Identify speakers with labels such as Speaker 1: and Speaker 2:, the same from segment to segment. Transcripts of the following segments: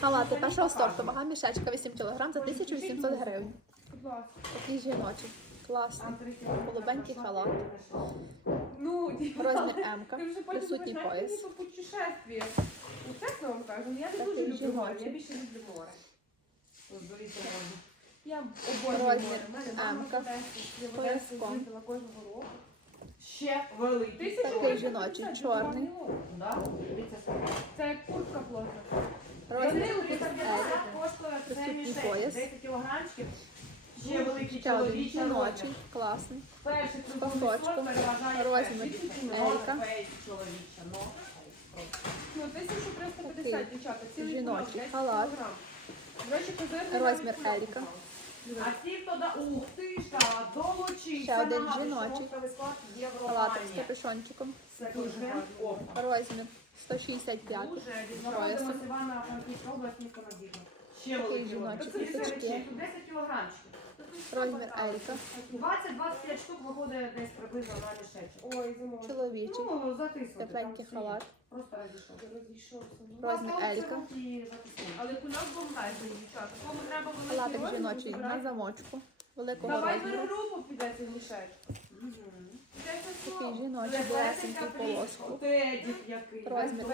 Speaker 1: Халати першого сорту, вага мішечка 8 кг за 1800 гривень. Такий жіночий. Класний. Голубенький халат.
Speaker 2: Ну,
Speaker 1: Розмір М. Присутній пояс.
Speaker 2: «Знаєш, мені по путешестві. Ну, чесно вам кажу, я не дуже люблю море, я більше люблю море. Я обожнюю море. Одесі
Speaker 1: Пояском.
Speaker 3: Ще великий.
Speaker 1: Такий жіночий, чорний.
Speaker 2: Це як куртка плотна.
Speaker 1: Розмір
Speaker 3: Данилу
Speaker 1: XL.
Speaker 3: 350 коштує це
Speaker 1: Присутній
Speaker 3: мішечок,
Speaker 1: пояс.
Speaker 3: 10 кілограмчиків. Ще великий
Speaker 1: Ще
Speaker 3: чоловічий
Speaker 1: жіночий. Класний.
Speaker 3: Перший переважає
Speaker 1: Розмір. Елька.
Speaker 3: Ну, фейк чоловіча, ну.
Speaker 2: Ну, 1350, дівчата, цілий
Speaker 1: жіночий халат. Розмір Елька.
Speaker 3: А ті, хто да... Ух ти ж, та, долучився.
Speaker 1: Ще один жіночий. Халатик з капюшончиком. Розмір 165.
Speaker 3: Дуже
Speaker 1: Поясом.
Speaker 3: відзнаходимося Івана Франківська область, місто Ще
Speaker 1: Такий
Speaker 3: великий
Speaker 1: жіночий,
Speaker 3: розмір. Це
Speaker 1: квіточки.
Speaker 3: речей, 10 кілограмчиків.
Speaker 1: Розмір Елька.
Speaker 3: 20-25 штук виходить десь приблизно на мішечок.
Speaker 2: Ой, зимовий.
Speaker 1: Чоловічий.
Speaker 3: Ну, затиснути.
Speaker 1: Тепленький
Speaker 3: там
Speaker 1: халат.
Speaker 3: Просто розійшов.
Speaker 2: Розійшовся.
Speaker 3: Ну,
Speaker 1: Розмір Елька.
Speaker 2: Але кульок бомбезний, дівчата. Кому треба великий
Speaker 1: Халатик
Speaker 2: розмір,
Speaker 1: жіночий на замочку. Великого
Speaker 2: Давай
Speaker 1: розміру.
Speaker 2: групу піде цей мішечок.
Speaker 3: Мгм.
Speaker 1: Такий жіночий, білесенький полоску. Розмір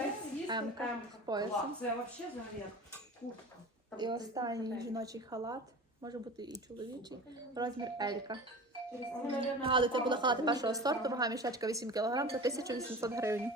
Speaker 3: МК.
Speaker 1: З поясом.
Speaker 3: Це взагалі взагалі як куртка.
Speaker 1: І останній жіночий халат. Може бути і чоловічий. Розмір Елька. Нагадую, це буде халати першого сорту, вага мішечка 8 кг за 1800 гривень.